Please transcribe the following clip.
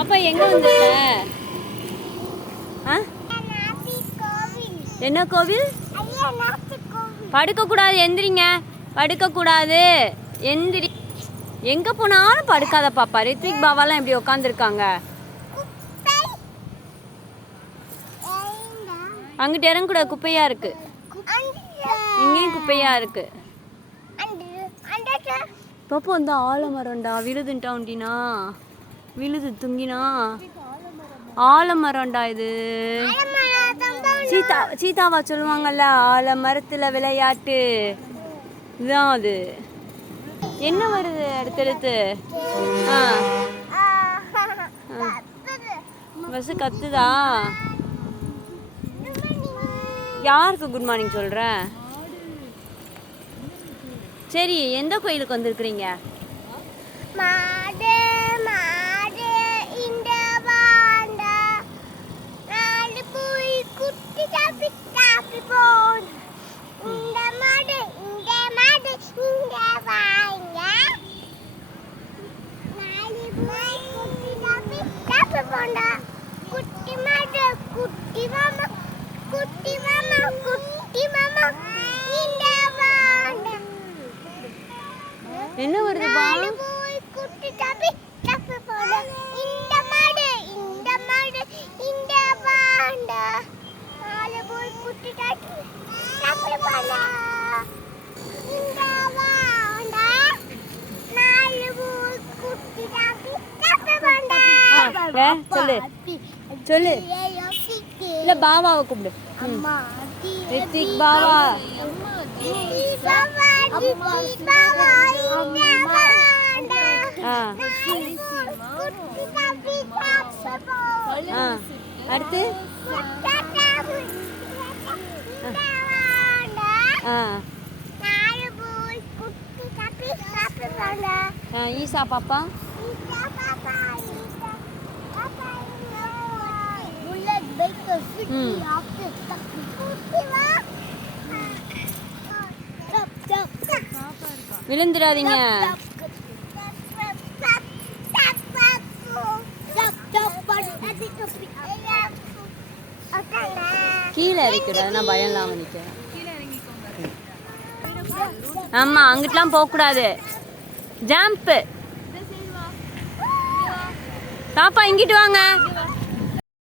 அப்பா எங்க வந்துட்ட? என்ன கோவில்? படுக்க கூடாது, எந்திரிங்க. படுக்க கூடாது, எந்திரி. எங்க போனாலும் படுக்காத பாப்பா. ரித்விக் பாபாலாம் எப்படி உட்காந்துருக்காங்க? அங்கிட்ட இறங்க குப்பையா இருக்கு, இங்கேயும் குப்பையா இருக்கு. பாப்பா வந்து ஆலமரம்டா, விழுதுன்ட்டா உண்டினா, விழுது துங்கினா. ஆலமரம்டா இது. சீதாவா சொல்லுவாங்கல்ல, ஆலமரத்துல விளையாட்டு, இதுதான் அது. என்ன வருது அடுத்தடுத்து? பஸ் கத்துதா? யாருக்கு குட் மார்னிங் சொல்ற? சரி, எந்த கோயிலுக்கு வந்திருக்கிறீங்க? என்ன வருதுப்பா? சொல்லு சொல்லு. இல்ல பாபாவை கூப்பிடு. ரித்விக் பாபா. அடுத்து ஈசா பாப்பா. விழுந்துடாதீங்க. கீழே இறக்கிடாது, நான் பயம் இல்லாம நிக்கிறேன். ஆமா, அங்கிட்டலாம் போக கூடாது. ஜம்ப். பாப்பா இங்கிட்டு வாங்க.